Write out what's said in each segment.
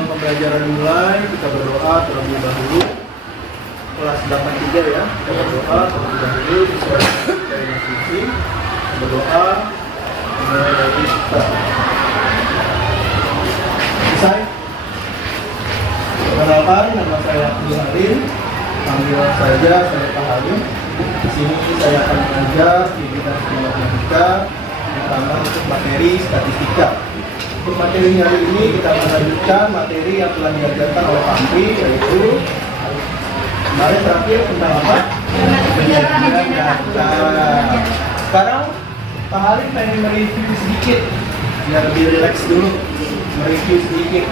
sebelum pembelajaran dimulai, kita berdoa terlebih dahulu. Kelas 83 ya, kita berdoa terlebih dahulu sesuai dengan suci. Berdoa mulai dari kita. Selesai. Perkenalkan, nama saya Abdul Halim. Panggil saja saya Pak Halim. Di sini saya akan mengajar di bidang matematika, terutama untuk materi statistika. Untuk materi hari ini kita akan lanjutkan materi yang telah diajarkan oleh Pak Amri, yaitu kemarin terakhir tentang apa? Penyajian data. Sekarang Pak Halim pengen mereview sedikit, biar lebih rileks dulu, mereview sedikit.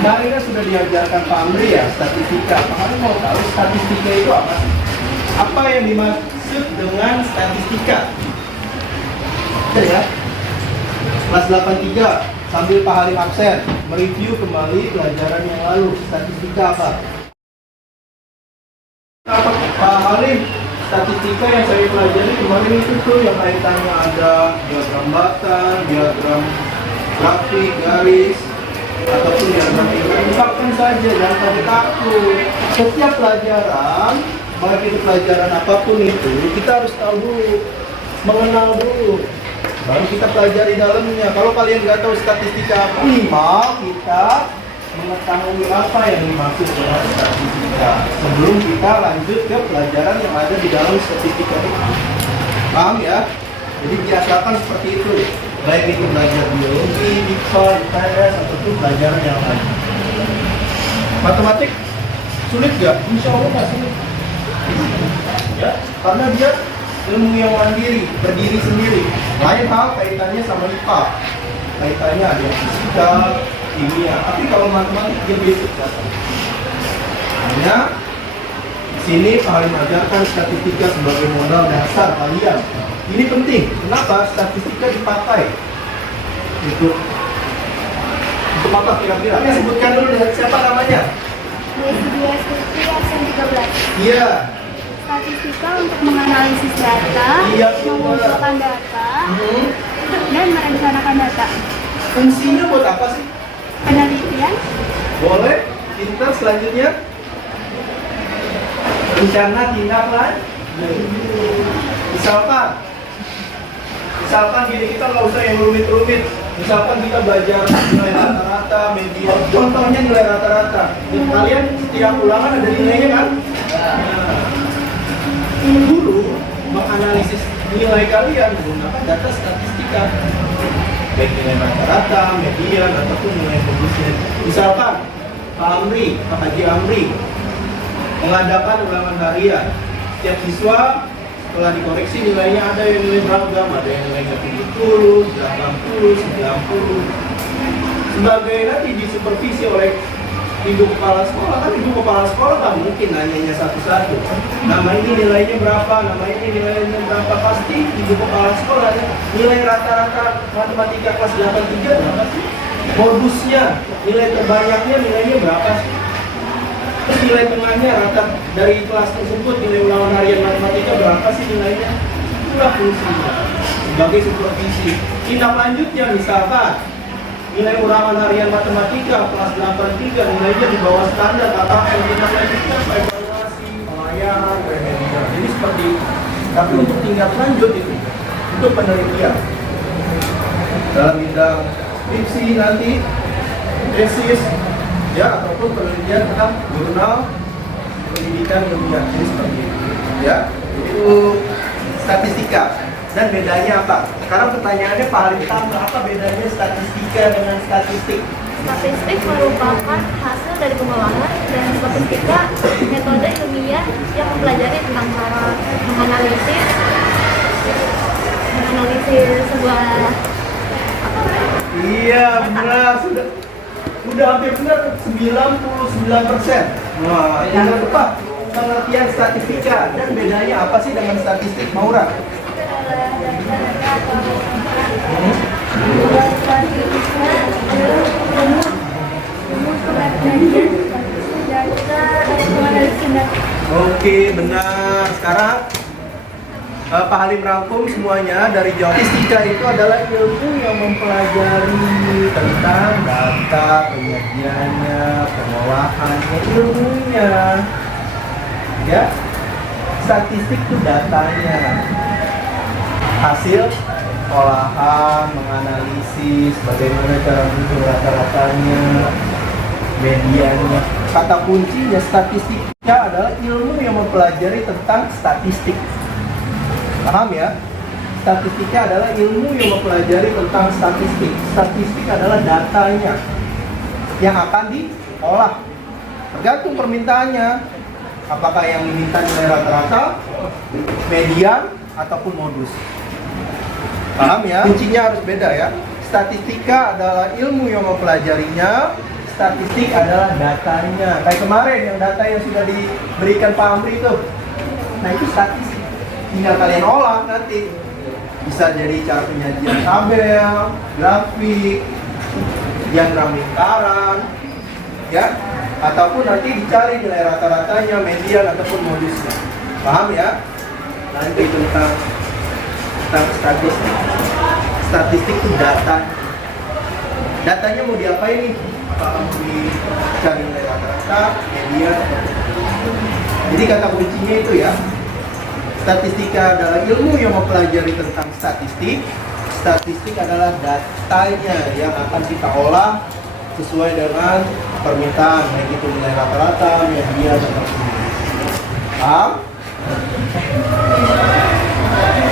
Kemarin kan sudah diajarkan Pak Amri ya, statistika. Pak Halim mau tahu statistika itu apa sih? Apa yang dimaksud dengan statistika? Oke ya. Kelas 83, sambil Pak Halim absen, mereview kembali pelajaran yang lalu. Statistika apa? Pak Halim, statistika yang saya pelajari kemarin itu tuh yang kaitannya ada diagram batang, diagram grafik, garis, ataupun diagram tingkat. Ungkapkan saja, jangan takut. Setiap pelajaran, baik itu pelajaran apapun itu, kita harus tahu dulu, mengenal dulu, baru kita pelajari dalamnya. Kalau kalian nggak tahu statistika apa, minimal kita mengetahui apa yang dimaksud dengan statistika sebelum kita lanjut ke pelajaran yang ada di dalam statistika itu. Paham ya? Jadi biasakan seperti itu, baik itu belajar biologi, IPA, IPS, ataupun pelajaran yang lain. Matematik sulit nggak? Insya Allah nggak sulit. Ya, karena dia ilmu yang mandiri, berdiri sendiri. Lain hal kaitannya sama IPA, kaitannya ada fisika, kimia. Tapi kalau matematik dia basic saja. Hanya di sini Pak Halim ajarkan statistika sebagai modal dasar kalian. Ini penting. Kenapa statistika dipakai? Untuk apa kira-kira? Sebutkan dulu dengan siapa namanya? Desidia Siti absen 13. Iya. Statistika untuk menganalisis data, Iya, mengumpulkan data, dan merencanakan data. Fungsinya buat apa sih? Penelitian, Boleh. Pintar selanjutnya. Rencana tindak lanjut. Misalkan gini, kita nggak usah yang rumit-rumit. Misalkan kita belajar nilai rata-rata, median. Contohnya nilai rata-rata. Kalian setiap ulangan ada nilainya kan? Guru menganalisis nilai kalian menggunakan data statistika, baik nilai rata-rata, median, ataupun nilai koefisien. Misalkan Pak Amri, Pak Haji Amri mengadakan ulangan harian. Setiap siswa setelah dikoreksi nilainya ada yang nilai beragam, ada yang nilainya 70, 80, 90. Sebagai nanti disupervisi oleh ibu kepala sekolah, kan ibu kepala sekolah nggak mungkin nanyanya satu-satu. Nama ini nilainya berapa, nama ini nilainya berapa, pasti ibu kepala sekolah ya. Nilai rata-rata matematika kelas 83 berapa sih? Modusnya, nilai terbanyaknya nilainya berapa sih? Terus nilai tengahnya rata dari kelas tersebut, nilai ulangan harian matematika berapa sih nilainya? Itulah fungsinya sebagai supervisi. Tindak lanjutnya misalkan nilai ulangan harian matematika kelas 83 nilainya di bawah standar, apakah yang tindak lanjutnya evaluasi, pelayanan, remedial. Jadi seperti itu. Tapi untuk tindak lanjut itu untuk penelitian dalam bidang skripsi nanti, tesis, ya, ataupun penelitian tentang jurnal pendidikan ilmiah. Jadi seperti itu, ya. Itu statistika. Dan bedanya apa? Sekarang pertanyaannya Pak Halim tahu apa bedanya statistika dengan statistik? statistik merupakan hasil dari pengolahan, dan statistika metode ilmiah yang mempelajari tentang cara menganalisis sebuah Iya, benar, sudah hampir benar 99%. Wah, yang tepat pengertian statistika. Dan bedanya apa sih dengan statistik, Maura? Oke, benar. Sekarang Pak Halim rangkum semuanya dari jauh. Statistika itu adalah ilmu yang mempelajari tentang data, penyajiannya, pengolahannya, ilmunya. Ya, statistik itu datanya, hasil olahan, menganalisis, bagaimana cara menghitung rata-ratanya, mediannya. Kata kuncinya statistika adalah ilmu yang mempelajari tentang statistik. Paham ya? Statistika adalah ilmu yang mempelajari tentang statistik. Statistik adalah datanya yang akan diolah. Tergantung permintaannya. Apakah yang diminta nilai rata-rata, median, ataupun modus. Paham ya? Kuncinya harus beda ya. Statistika adalah ilmu yang mempelajarinya. Statistik adalah datanya. Kayak kemarin yang data yang sudah diberikan Pak Amri itu. Nah itu statistik. Tinggal kalian olah nanti. Bisa jadi cara penyajian tabel, grafik, diagram lingkaran, ya, ataupun nanti dicari nilai rata-ratanya, median ataupun modusnya. Paham ya? Nanti tentang statistik. Statistik itu data. Datanya mau diapain nih? Apakah mau dicari nilai rata-rata, median, jadi kata kuncinya itu ya. Statistika adalah ilmu yang mempelajari tentang statistik. Statistik adalah datanya yang akan kita olah sesuai dengan permintaan, baik itu nilai rata-rata, median, dan paham?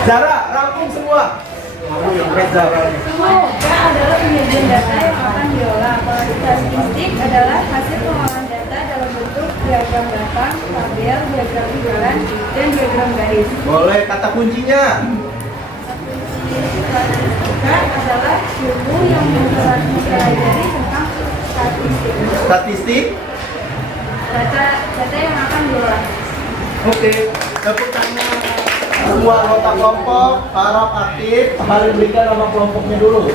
Zara, rangkum semua. Kamu yang red Zara. Semoga adalah penyajian data yang akan diolah. Statistik adalah hasil pengolahan data dalam bentuk diagram batang, tabel, diagram lingkaran, dan diagram garis. Boleh, kata kuncinya. Statistika adalah ilmu yang mempelajari tentang statistik. Statistik. Data yang akan diolah. Oke, tepuk tangan. Semua anggota kelompok harap aktif. Harus berikan nama kelompoknya dulu.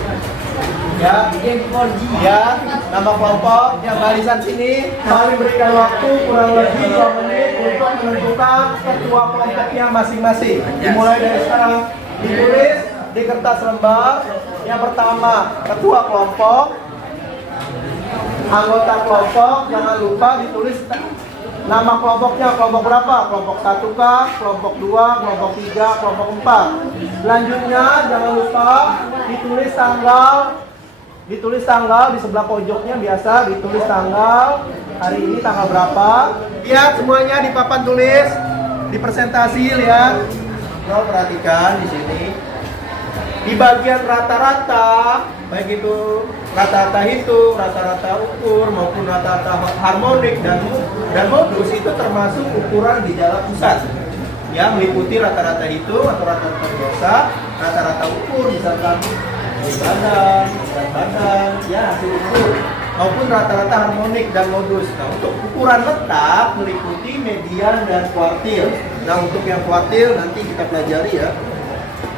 Ya, nama kelompok yang barisan sini. Harus berikan waktu kurang lebih 2 menit untuk menentukan ketua kelompoknya masing-masing. Dimulai dari sekarang. Ditulis di kertas lembar. Yang pertama, ketua kelompok. Anggota kelompok, jangan lupa ditulis nama kelompoknya, kelompok berapa? Kelompok 1 kah? Kelompok 2, kelompok 3, kelompok 4. Selanjutnya jangan lupa ditulis tanggal di sebelah pojoknya, biasa ditulis tanggal hari ini tanggal berapa. Lihat semuanya di papan tulis, di presentasi lihat. Kau perhatikan di sini. Di bagian rata-rata, baik itu rata-rata hitung, rata-rata ukur maupun rata-rata harmonik dan modus itu termasuk ukuran gejala pusat. Ya, meliputi rata-rata hitung atau rata-rata biasa, rata-rata ukur misalkan berat badan, ya hasil ukur, maupun rata-rata harmonik dan modus. Nah, untuk ukuran letak meliputi median dan kuartil. Nah, untuk yang kuartil nanti kita pelajari ya.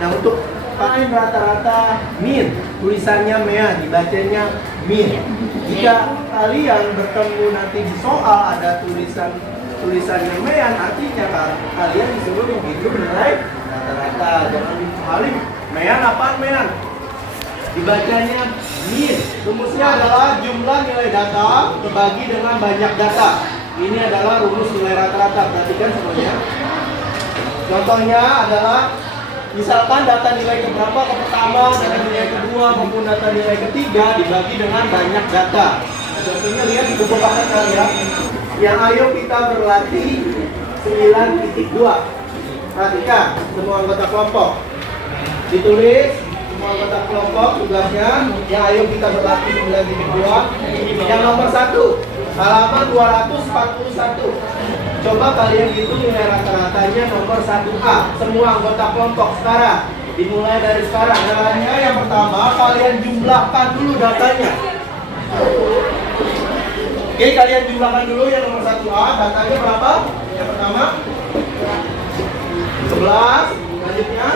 Nah, untuk paling rata-rata min, tulisannya mean, dibacanya min. Jika kalian bertemu nanti di soal ada tulisannya mean, artinya kalian disuruh menghitung nilai rata-rata. Jangan dipahami mean apaan mean? Dibacanya min. Rumusnya adalah jumlah nilai data dibagi dengan banyak data. Ini adalah rumus nilai rata-rata. Perhatikan semuanya. Contohnya adalah misalkan data nilai keberapa, ke pertama, data nilai kedua, maupun data nilai ketiga dibagi dengan banyak data. Contohnya lihat di buku paket kalian. Yang ayo kita berlatih 9.2. Perhatikan semua anggota kelompok. Ditulis semua anggota kelompok tugasnya. Yang ayo kita berlatih 9.2. Yang nomor 1, halaman 241. Coba kalian hitung nilai rata-ratanya nomor 1A. Semua anggota kelompok sekarang. Dimulai dari sekarang. Caranya yang pertama, kalian jumlahkan dulu datanya. Oke, kalian jumlahkan dulu yang nomor 1A. Datanya berapa? Yang pertama 11. Selanjutnya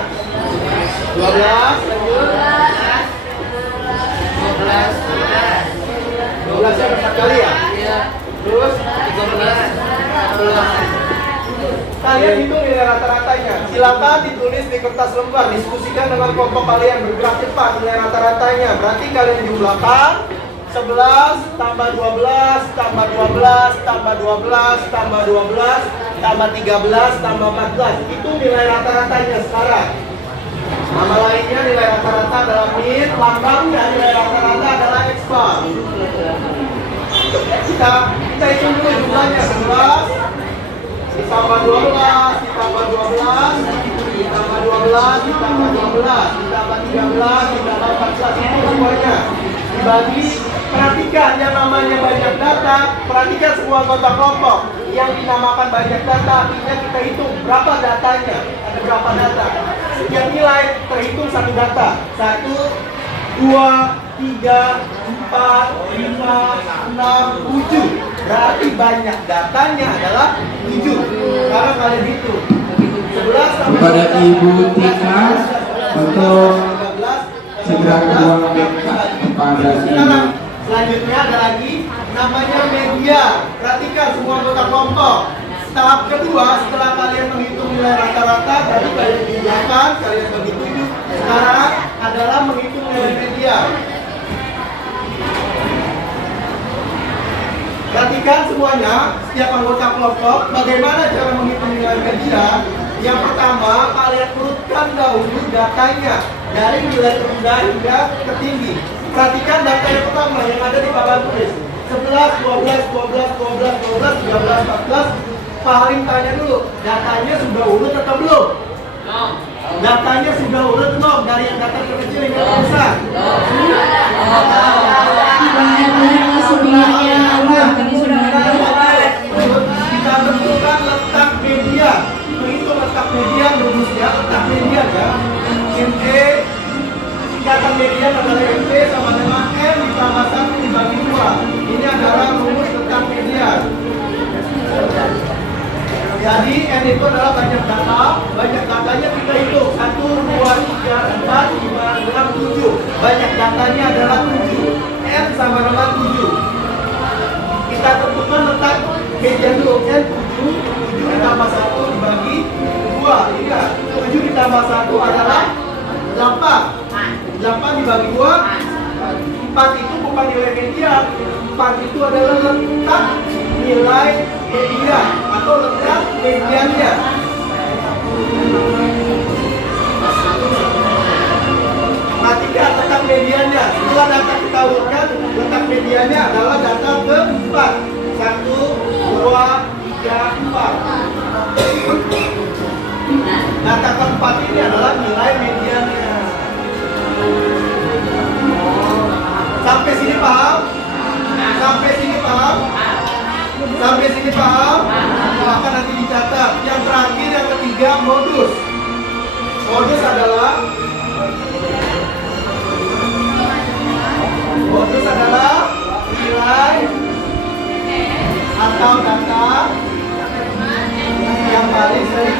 12. Lanjut 12 nya berapa kali ya? Terus 13. kalian hitung nilai rata-ratanya. Silakan ditulis di kertas lembar, diskusikan dengan kelompok kalian, bergerak cepat nilai rata-ratanya. Berarti kalian jumlahkan 11 tambah 12 tambah 12 tambah 12 tambah 12 tambah 13 tambah 14. Itu nilai rata-ratanya sekarang. Nama lainnya nilai rata-rata adalah min, lambangnya nilai rata-rata adalah X bar. Kita hitung dulu jumlahnya. 11 ditambah 12 ditambah 12 ditambah 12 ditambah 12 ditambah 13 ditambah 14. Itu semuanya dibagi. Perhatikan yang namanya banyak data, perhatikan semua anggota kelompok yang dinamakan banyak data, artinya kita hitung berapa datanya, ada berapa data. Setiap nilai terhitung satu data. 1, 2, 3, 4, 5, 6, 7. Berarti banyak datanya adalah 7. Sekarang kalian hitung 11 tambah kepada Ibu Tika untuk segera menuangkan kepada Ibu. Selanjutnya ada lagi namanya media. Perhatikan semua anggota kelompok. Tahap kedua, setelah kalian menghitung nilai rata-rata, tadi kalian jumlahkan, kalian bagi 7. Sekarang adalah menghitung nilai media. Perhatikan semuanya, setiap anggota kelompok, bagaimana cara menghitung nilai media. Yang pertama, kalian urutkan dahulu datanya dari nilai terendah hingga tertinggi. Perhatikan data yang pertama yang ada di papan tulis. 11, 12, 12, 12, 12, 13, 14. Paling tanya dulu, datanya sudah urut atau belum? Datanya sudah urut belum? Dari yang data terkecil hingga terbesar? Kita tentukan letak media. Menghitung letak media, rumusnya letak media ya. ME, singkatan media adalah ME sama dengan M ditambah 1 dibagi 2. Ini adalah rumus letak media. Jadi N itu adalah banyak data. Banyak datanya kita hitung 1, 2, 3, 4, 5, 6, 7. Banyak datanya adalah 7. N sama dengan 7. Kita tentukan letak media dulu. N 7 ditambah 1 dibagi 2. Lihat, 7 ditambah 1 adalah 8. 8 dibagi 2. 4 itu bukan nilai media. 4 itu adalah letak nilai media atau letak mediannya. Perhatikan letak mediannya. Setelah data kita urutkan, letak mediannya adalah data keempat. 1, 2, 3, 4. Data keempat ini adalah nilai mediannya. Sampai sini paham? Sampai sini paham? Sampai sini paham? Maka nanti dicatat. Yang terakhir, yang ketiga, modus. Modus adalah nilai atau data yang paling sering.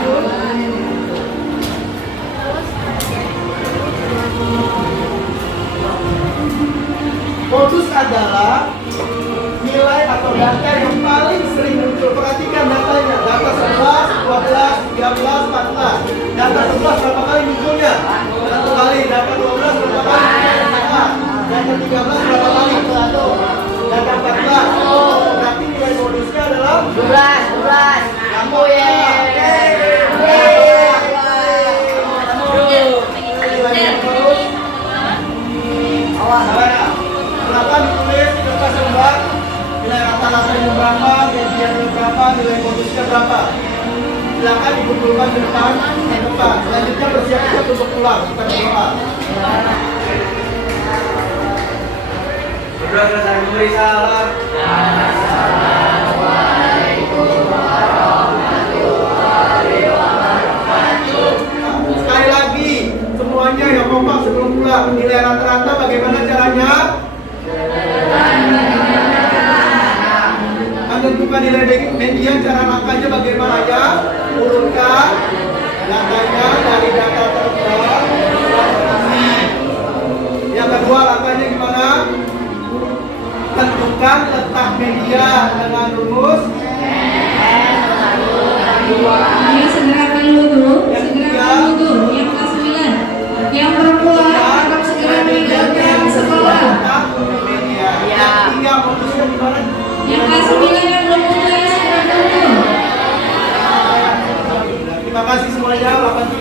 Modus adalah nilai atau data yang paling sering muncul. Perhatikan datanya. Data 11, 12, 13, 14. Data 11 berapa kali munculnya? 1 kali. Data 12 berapa kali? 1. Data 13 berapa kali? 1. Data 14. Berarti nilai modusnya adalah 12. Kamu ya. Kenapa ditulis di kertas lembar? Nilai rata-ratanya berapa, mediannya berapa, nilai modusnya berapa? Silakan dikumpulkan ke depan. Selanjutnya bersiap-siap untuk pulang. Kita berdoa. Berdoa selesai memberi salam. Sekali lagi, semuanya yang kompak sebelum pulang. Nilai rata-rata bagaimana caranya? Menentukan nilai median, cara langkahnya bagaimana ya? Urutkan datanya dari data terendah. Yang kedua langkahnya gimana? Tentukan letak media dengan rumus.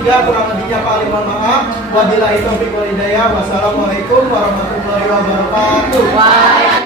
kurang lebihnya paling mohon maaf. Wabillahi taufiq wal hidayah. Wassalamualaikum warahmatullahi wabarakatuh.